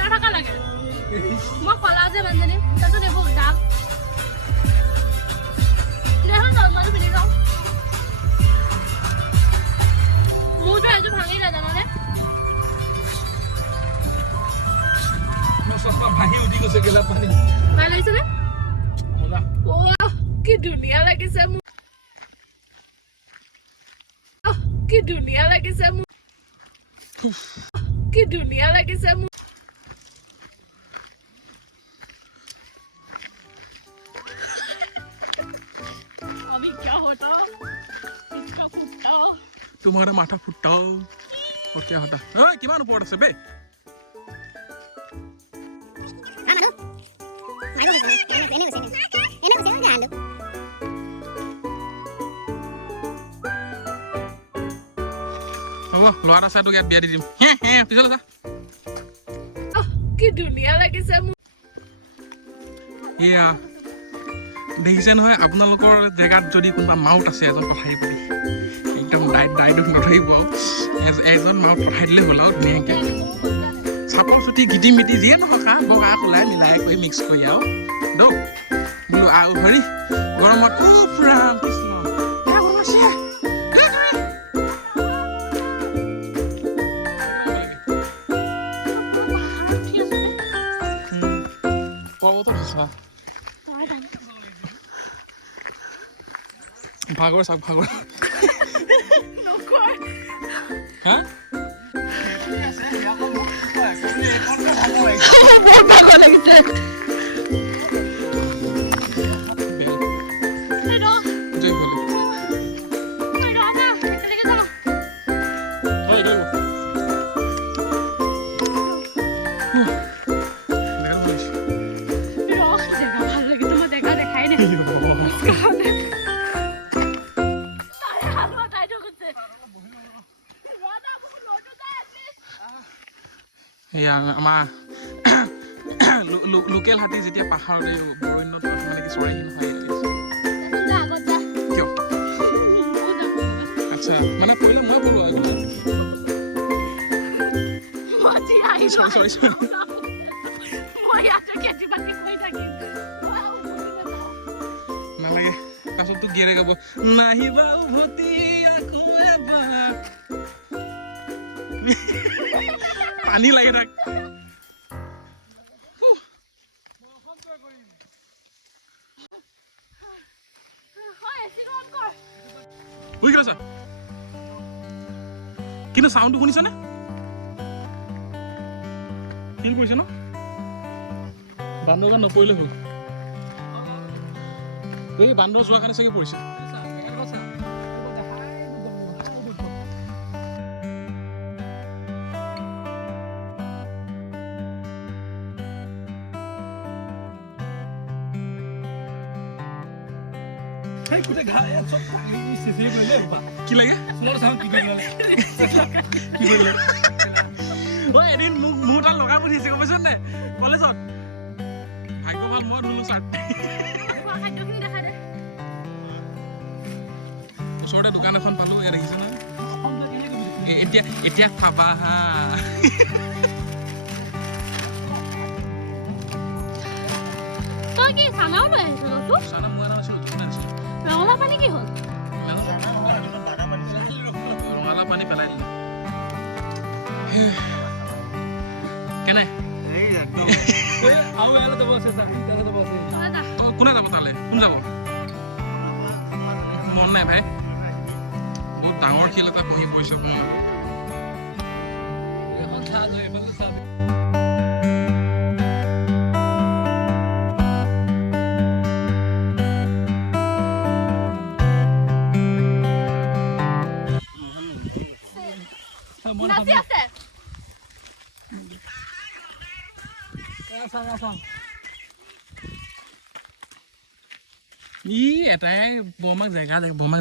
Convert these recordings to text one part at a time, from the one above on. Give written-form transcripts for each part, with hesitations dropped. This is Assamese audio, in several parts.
ফিল্টাৰ থকা লাগে মই কলা যে মানুহজনী তাৰপিছত এইবোৰ দাগ দেখোন জন্মটো পিন্ধি যাওঁ মোৰতো এযোৰ ভাঙিলে জানানে চশমা ভাঙি উঠি গৈছে গেলা পানী ভাল লাগিছে নে মজা কি ধুনীয়া লাগিছে মোৰ কি ধুনীয়া লাগিছে মোৰ কি ধুনীয়া লাগিছে মোৰ अभी क्या होता इसका फुटता तुम्हारा माथा फुटता और क्या होता ओए किमान ऊपर से बे হ'ব লৰা চাইটো ইয়াত বিয়া দি দিম পিছলে যা কি ধুনীয়া লাগিছে মোৰ ইয়া দেখিছে নহয় আপোনালোকৰ জেগাত যদি কোনোবা মাউট আছে এজন পঠাই দিব একদম ডাইডুক নধৰিব এজন মাউট পঠাই দিলে হ'ল আৰু ধুনীয়াকৈ চাপৰ চুটি গিটি মিটি যিয়ে নহওক বগা কোলাই মিলাই কৰি মিক্স কৰি আৰু দৌ বোলো আৰু হৰি গৰমত পুৰা কৃষ্ণ ভাগৰ চাওক ভাগৰ হা বহুত ভাগৰ লাগিছে আমাৰ লোকেল হাতী যেতিয়া পাহাৰতে অৰণ্যত মানে কি চৰেহি নহয় কিয় আচ্ছা মানে পৰিলে মই বোলো চৰি নালাগে তাৰপিছত তোক গিয়েৰে গাব নাহিবা উভতি আকৌ এবাৰ পানী লাগে তাক কিন্তু চাউণ্ডটো শুনিছনে ফিল কৰিছে ন বান্দৰ গান নপৰিলে হ'ল এই বান্দৰ যোৱাৰ কাৰণে চাগে পৰিছে কি লাগে এদিন মোৰ তাত লগাই পঠিয়াইছে গম পাইছ নে কলেজত ভাগ্য ভাল মই ধুলো চাৰ্ট ওচৰতে দোকান এখন পালো ইয়াত দেখিছে না এতিয়া খাবা হা তই কি চানাও লৈ আহিছ চানা মই আনিছিলো ৰঙালাও পানী কি হ'ল ৰঙালাও পানী পেলাই দিলো কেনে কোনে যাব তালৈ কোন যাব মন নাই ভাই বহুত ডাঙৰ খেল এটা বহি পৰিছে ই এটাই বৰমাক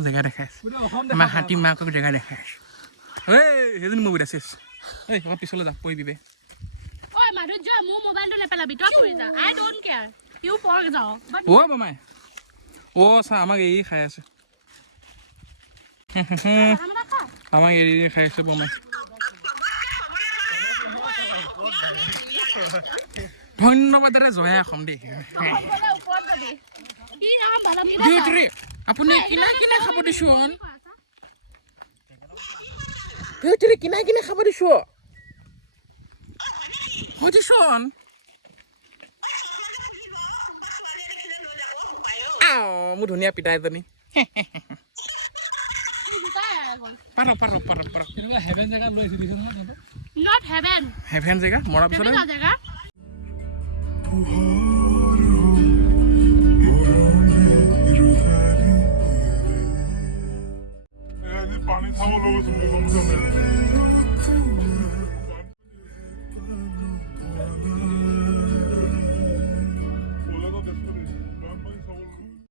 জেগা দেখাইছে আমাৰ হাতী মাকক জেগা দেখাইছে সেইজনী মোক চেচ অকণ পিছলৈ যা পৰিবি বে অ বমাই অ চা আমাক এৰি খাই আছে আমাক এৰি খাই আছে বমাই ধন্যবাদেৰে জয়া অসম দেই আপুনি কিনাই কিনাই খাব দিছোন কিনাই কিনাই খাব দিছো দিছোন মোৰ ধুনীয়া পিতা এজনী হেভেন জেগা মৰাৰ পিছত